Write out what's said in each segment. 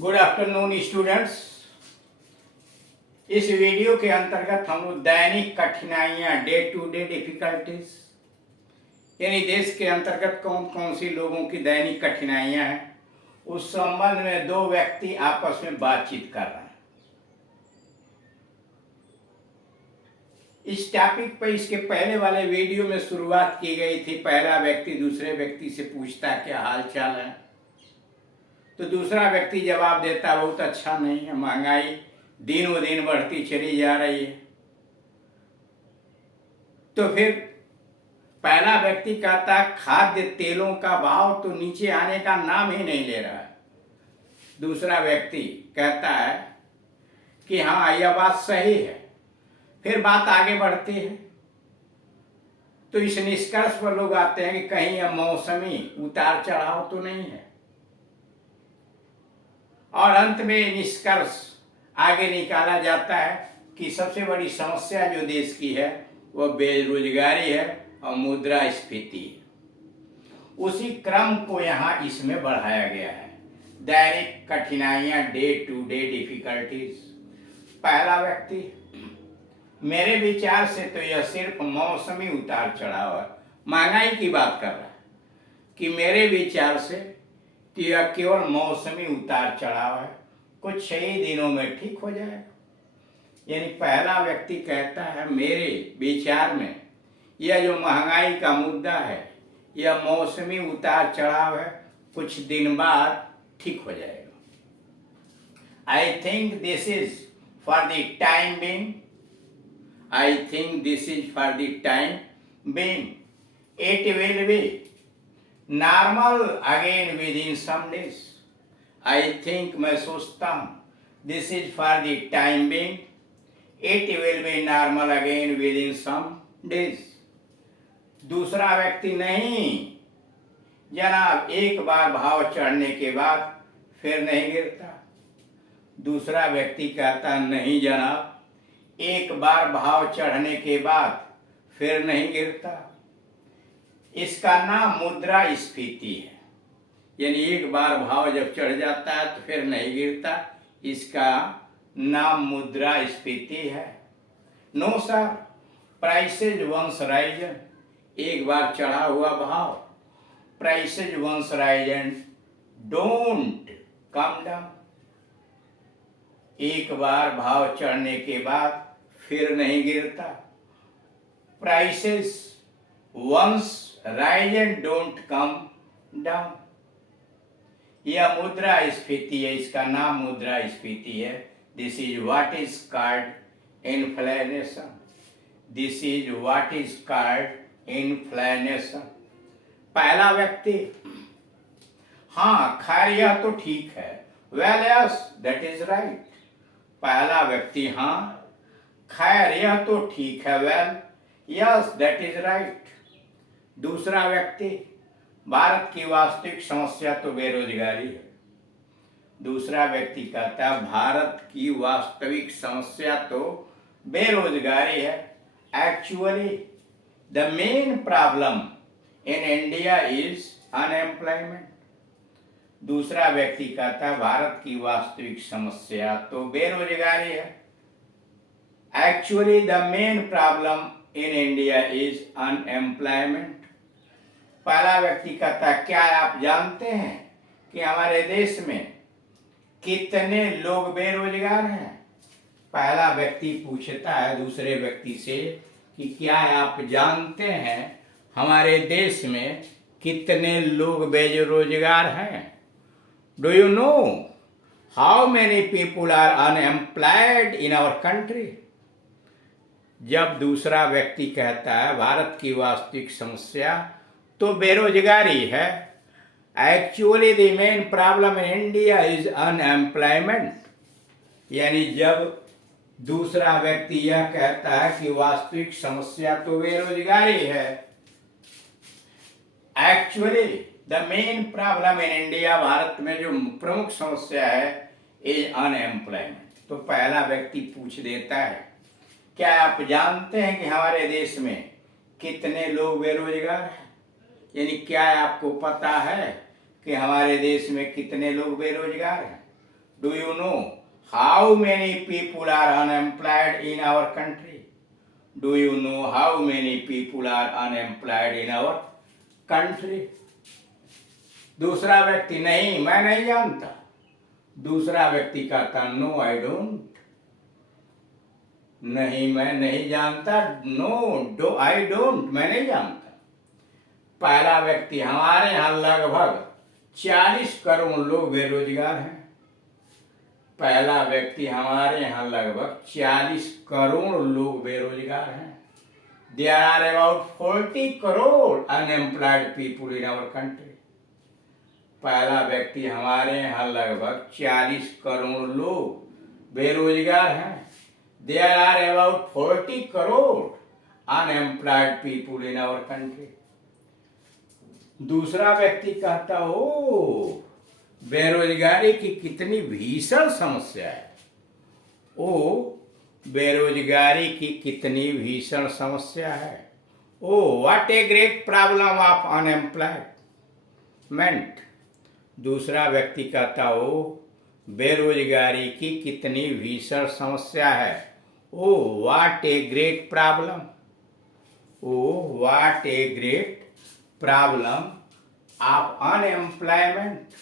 Good afternoon students. इस video के अंतर्गत हम लोग दैनिक कठिनाइयाँ, डे टू डे डिफिकल्टीज, यानी देश के अंतर्गत कौन कौन सी लोगों की दैनिक कठिनाइयाँ हैं, उस संबंध में दो व्यक्ति आपस में बातचीत कर रहे हैं। इस टॉपिक पर इसके पहले वाले वीडियो में शुरुआत की गई थी। पहला व्यक्ति दूसरे व्यक्ति से पूछता है क्या हाल चाल है, तो दूसरा व्यक्ति जवाब देता बहुत अच्छा नहीं है, महंगाई दिन ब दिन बढ़ती चली जा रही है। तो फिर पहला व्यक्ति कहता है खाद्य तेलों का भाव तो नीचे आने का नाम ही नहीं ले रहा है। दूसरा व्यक्ति कहता है कि हाँ यह बात सही है। फिर बात आगे बढ़ती है तो इस निष्कर्ष पर लोग आते हैं कि कहीं यह मौसमी उतार चढ़ाव तो नहीं है, और अंत में निष्कर्ष आगे निकाला जाता है कि सबसे बड़ी समस्या जो देश की है वह बेरोजगारी है और मुद्रास्फीति है। उसी क्रम को यहाँ इसमें बढ़ाया गया है। दैनिक कठिनाइयाँ, डे टू डे डिफिकल्टीज। पहला व्यक्ति, मेरे विचार से तो यह सिर्फ मौसमी उतार चढ़ाव है। महंगाई की बात कर रहा है कि मेरे विचार से कि यह केवल मौसमी उतार चढ़ाव है, कुछ ही दिनों में ठीक हो जाएगा। यानी पहला व्यक्ति कहता है मेरे विचार में यह जो महंगाई का मुद्दा है यह मौसमी उतार चढ़ाव है, कुछ दिन बाद ठीक हो जाएगा। I think this is for the time being. I think this is for the time being. It will be normal again within some days. I think, मैं सोचता हूँ, this is for the time being. It will be normal again within some days. दूसरा व्यक्ति, नहीं जनाब, एक बार भाव चढ़ने के बाद फिर नहीं गिरता। दूसरा व्यक्ति कहता नहीं जनाब, एक बार भाव चढ़ने के बाद फिर नहीं गिरता। इसका नाम मुद्रास्फीति है। यानी एक बार भाव जब चढ़ जाता है तो फिर नहीं गिरता, इसका नाम मुद्रास्फीति है। No sir, prices once risen. एक बार चढ़ा हुआ भाव, prices once risen don't come down. एक बार भाव चढ़ने के बाद फिर नहीं गिरता। Prices once rise and don't come down. यह मुद्रास्फीति है, इसका नाम मुद्रास्फीति है। This is what is called inflation. This is what is called inflation. पहला व्यक्ति, हाँ खैर यह तो ठीक है। Well yes, that is right. पहला व्यक्ति, हाँ खैर यह तो ठीक है। Well yes, that is right. दूसरा व्यक्ति, भारत की वास्तविक समस्या तो बेरोजगारी है। दूसरा व्यक्ति कहता है भारत की वास्तविक समस्या तो बेरोजगारी है। Actually the main problem in India is unemployment. दूसरा व्यक्ति कहता है भारत की वास्तविक समस्या तो बेरोजगारी है। Actually the main problem in India is unemployment. पहला व्यक्ति कहता है क्या आप जानते हैं कि हमारे देश में कितने लोग बेरोजगार हैं? पहला व्यक्ति पूछता है दूसरे व्यक्ति से कि क्या आप जानते हैं हमारे देश में कितने लोग बेरोजगार हैं? Do you know how many people are unemployed in our country? जब दूसरा व्यक्ति कहता है भारत की वास्तविक समस्या तो बेरोजगारी है, actually the main problem in India is unemployment, यानी जब दूसरा व्यक्ति यह कहता है कि वास्तविक समस्या तो बेरोजगारी है, actually the main problem in India, Bharat में जो प्रमुख समस्या है इज अनएम्प्लॉयमेंट। तो पहला व्यक्ति पूछ देता है क्या आप जानते हैं कि हमारे देश में कितने लोग बेरोजगार हैं? यानी क्या आपको पता है कि हमारे देश में कितने लोग बेरोजगार हैं? Do you know how many people are unemployed in our country? Do you know how many people are unemployed in our country? दूसरा व्यक्ति नहीं, मैं नहीं जानता। दूसरा व्यक्ति कहता नो आई डोंट, नहीं मैं नहीं जानता। नो आई डोंट, मैं नहीं जानता। पहला व्यक्ति हमारे यहाँ लगभग 40 करोड़ लोग बेरोजगार हैं। पहला व्यक्ति हमारे यहाँ लगभग 40 करोड़ लोग बेरोजगार हैं। There are about 40 crore unemployed people in our country. पहला व्यक्ति हमारे यहाँ लगभग 40 करोड़ लोग बेरोजगार हैं। There are about 40 crore unemployed people in our country. दूसरा व्यक्ति कहता ओ बेरोजगारी की कितनी भीषण समस्या है। ओ बेरोजगारी की कितनी भीषण समस्या है। Oh what a great problem of unemployment. दूसरा व्यक्ति कहता हो बेरोजगारी की कितनी भीषण समस्या है। Oh what a great problem. Oh what a great problem of unemployment.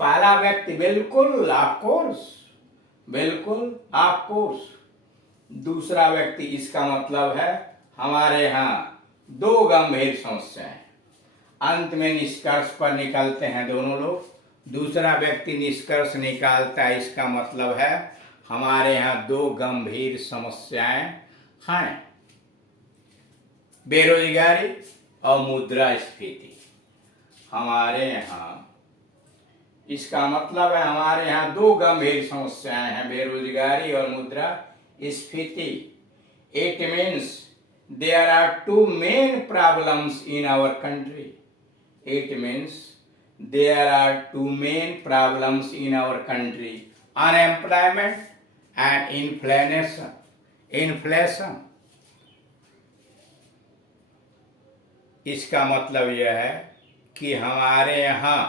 पहला व्यक्ति बिल्कुल ऑफ कोर्स, बिल्कुल ऑफ कोर्स। दूसरा व्यक्ति इसका मतलब है हमारे यहाँ दो गंभीर समस्याएं। अंत में निष्कर्ष पर निकलते हैं दोनों लोग। दूसरा व्यक्ति निष्कर्ष निकालता है, इसका मतलब है हमारे यहाँ दो गंभीर समस्याएं हैं, बेरोजगारी और मुद्रास्फीति। हमारे यहाँ इसका मतलब है हमारे यहाँ दो गंभीर समस्याएं हैं, बेरोजगारी और मुद्रास्फीति। It means there are two main problems in our country. It means there are two main problems in our country: unemployment and inflation. Inflation. इसका मतलब यह है कि हमारे यहाँ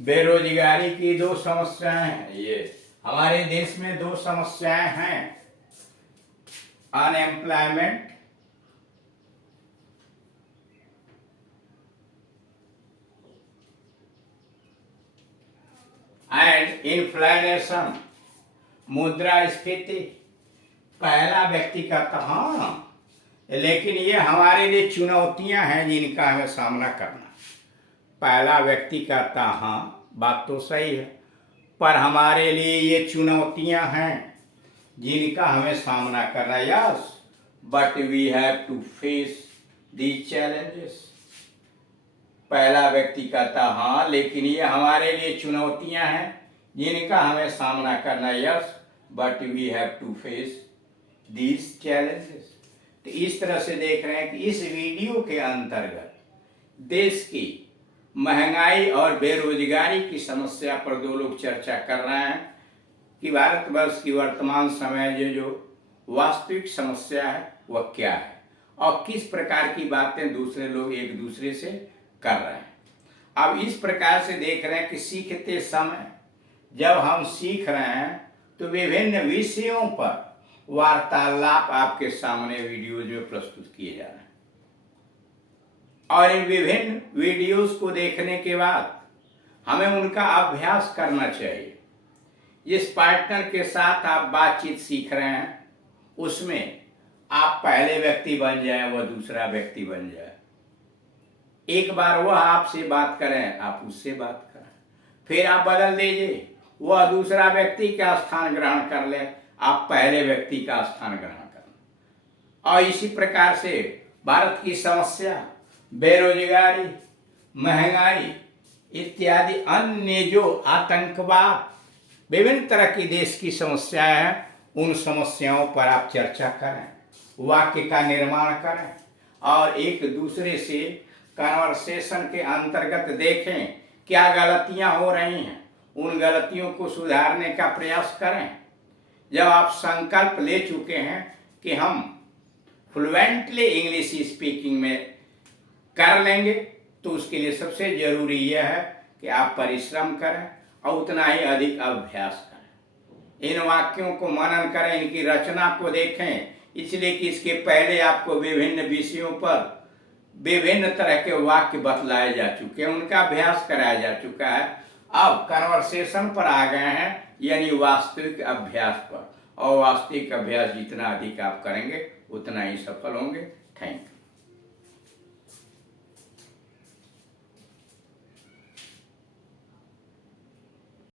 बेरोजगारी की दो समस्याएं हैं। ये हमारे देश में दो समस्याएं हैं, अनएम्प्लॉयमेंट एंड इन्फ्लेशन, मुद्रास्फीति। पहला व्यक्ति कहता हाँ, लेकिन ये हमारे लिए चुनौतियां हैं जिनका हमें सामना करना। पहला व्यक्ति कहता हाँ, बात तो सही है, पर हमारे लिए ये चुनौतियां हैं जिनका हमें सामना करना। Yes, but we have to face these challenges. पहला व्यक्ति कहता हाँ, लेकिन ये हमारे लिए चुनौतियां हैं जिनका हमें सामना करना। Yes, but we have to face these challenges. तो इस तरह से देख रहे हैं कि इस वीडियो के अंतर्गत देश की महंगाई और बेरोजगारी की समस्या पर दो लोग चर्चा कर रहे हैं कि भारतवर्ष की वर्तमान समय जो वास्तविक समस्या है वह क्या है और किस प्रकार की बातें दूसरे लोग एक दूसरे से कर रहे हैं। अब इस प्रकार से देख रहे हैं कि सीखते समय जब हम सीख रहे हैं तो विभिन्न विषयों पर वार्तालाप आपके सामने वीडियोज में प्रस्तुत किए जा रहे हैं और इन विभिन्न वीडियोज को देखने के बाद हमें उनका अभ्यास करना चाहिए। जिस पार्टनर के साथ आप बातचीत सीख रहे हैं उसमें आप पहले व्यक्ति बन जाए, वह दूसरा व्यक्ति बन जाए। एक बार वह आपसे बात करें, आप उससे बात करें, फिर आप बदल दीजिए, वह दूसरा व्यक्ति का स्थान ग्रहण कर ले, आप पहले व्यक्ति का स्थान ग्रहण करें। और इसी प्रकार से भारत की समस्या, बेरोजगारी, महंगाई इत्यादि अन्य जो आतंकवाद, विभिन्न तरह की देश की समस्याएं हैं, उन समस्याओं पर आप चर्चा करें, वाक्य का निर्माण करें और एक दूसरे से कन्वर्सेशन के अंतर्गत देखें क्या गलतियां हो रही हैं, उन गलतियों को सुधारने का प्रयास करें। जब आप संकल्प ले चुके हैं कि हम फ्लुएंटली इंग्लिश स्पीकिंग में कर लेंगे तो उसके लिए सबसे जरूरी यह है कि आप परिश्रम करें और उतना ही अधिक अभ्यास करें। इन वाक्यों को मनन करें, इनकी रचना को देखें, इसलिए कि इसके पहले आपको विभिन्न विषयों पर विभिन्न तरह के वाक्य बतलाए जा चुके हैं, उनका अभ्यास कराया जा चुका है। अब कन्वर्सेशन पर आ गए हैं, यानी वास्तविक अभ्यास पर, और वास्तविक अभ्यास जितना अधिक आप करेंगे उतना ही सफल होंगे। Thank you.